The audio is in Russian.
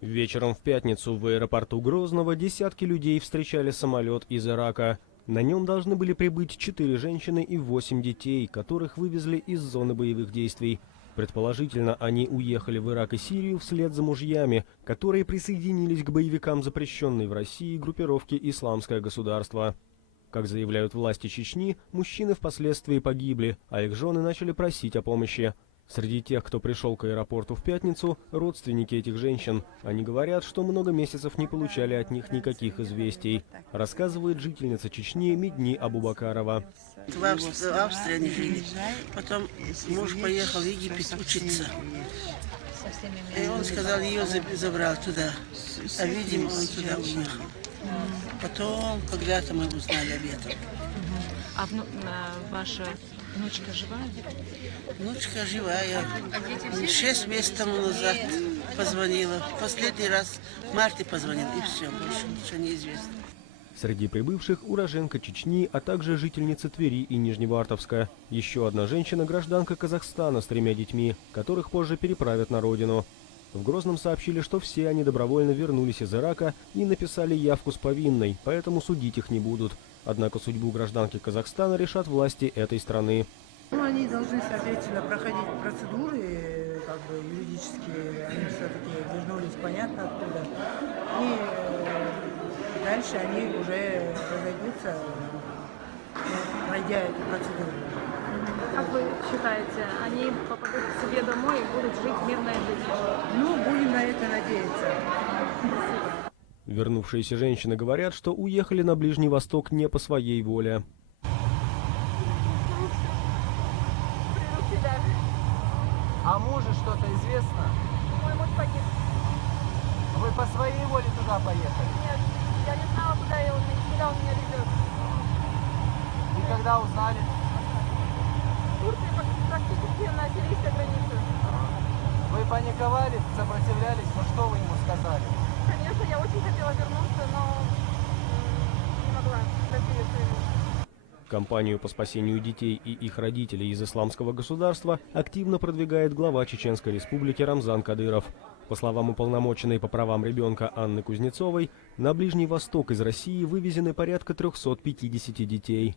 Вечером в пятницу в аэропорту Грозного десятки людей встречали самолет из Ирака. На нем должны были прибыть 4 женщины и 8 детей, которых вывезли из зоны боевых действий. Предположительно, они уехали в Ирак и Сирию вслед за мужьями, которые присоединились к боевикам запрещенной в России группировки «Исламское государство». Как заявляют власти Чечни, мужчины впоследствии погибли, а их жены начали просить о помощи. Среди тех, кто пришел к аэропорту в пятницу, родственники этих женщин. Они говорят, что много месяцев не получали от них никаких известий, рассказывает жительница Чечни Медни Абубакарова. В Австрии они жили. Потом муж поехал в Египет учиться. И он сказал, ее забрал туда. А видимо, он туда уехал. Потом, когда-то мы узнали об этом. А ваша внучка живая? Внучка живая. 6 месяцев тому назад позвонила. Последний раз в марте позвонила, и все, больше ничего не известно. Среди прибывших уроженка Чечни, а также жительница Твери и Нижневартовска. Еще одна женщина – гражданка Казахстана с 3 детьми, которых позже переправят на родину. В Грозном сообщили, что все они добровольно вернулись из Ирака и написали явку с повинной, поэтому судить их не будут. Однако судьбу гражданки Казахстана решат власти этой страны. Они должны, соответственно, проходить процедуры, юридические, они все-таки вернулись, понятно откуда. И дальше они уже разойдутся, пройдя эту процедуру. Как вы считаете, они попадут к себе домой и будут жить мирной жизнью? Ну, будем на это надеяться. Вернувшиеся женщины говорят, что уехали на Ближний Восток не по своей воле. А мужу что-то известно? Мой муж погиб. Вы по своей воле туда поехали? Нет, я не знала, куда он меня ведет. И когда узнали? В Турции практически на сирийской границе. Вы паниковали, сопротивлялись, но что вы ему сказали? Конечно, я очень хотела вернуться, но не могла добиться ему. Кампанию по спасению детей и их родителей из Исламского государства активно продвигает глава Чеченской республики Рамзан Кадыров. По словам уполномоченной по правам ребенка Анны Кузнецовой, на Ближний Восток из России вывезены порядка 350 детей.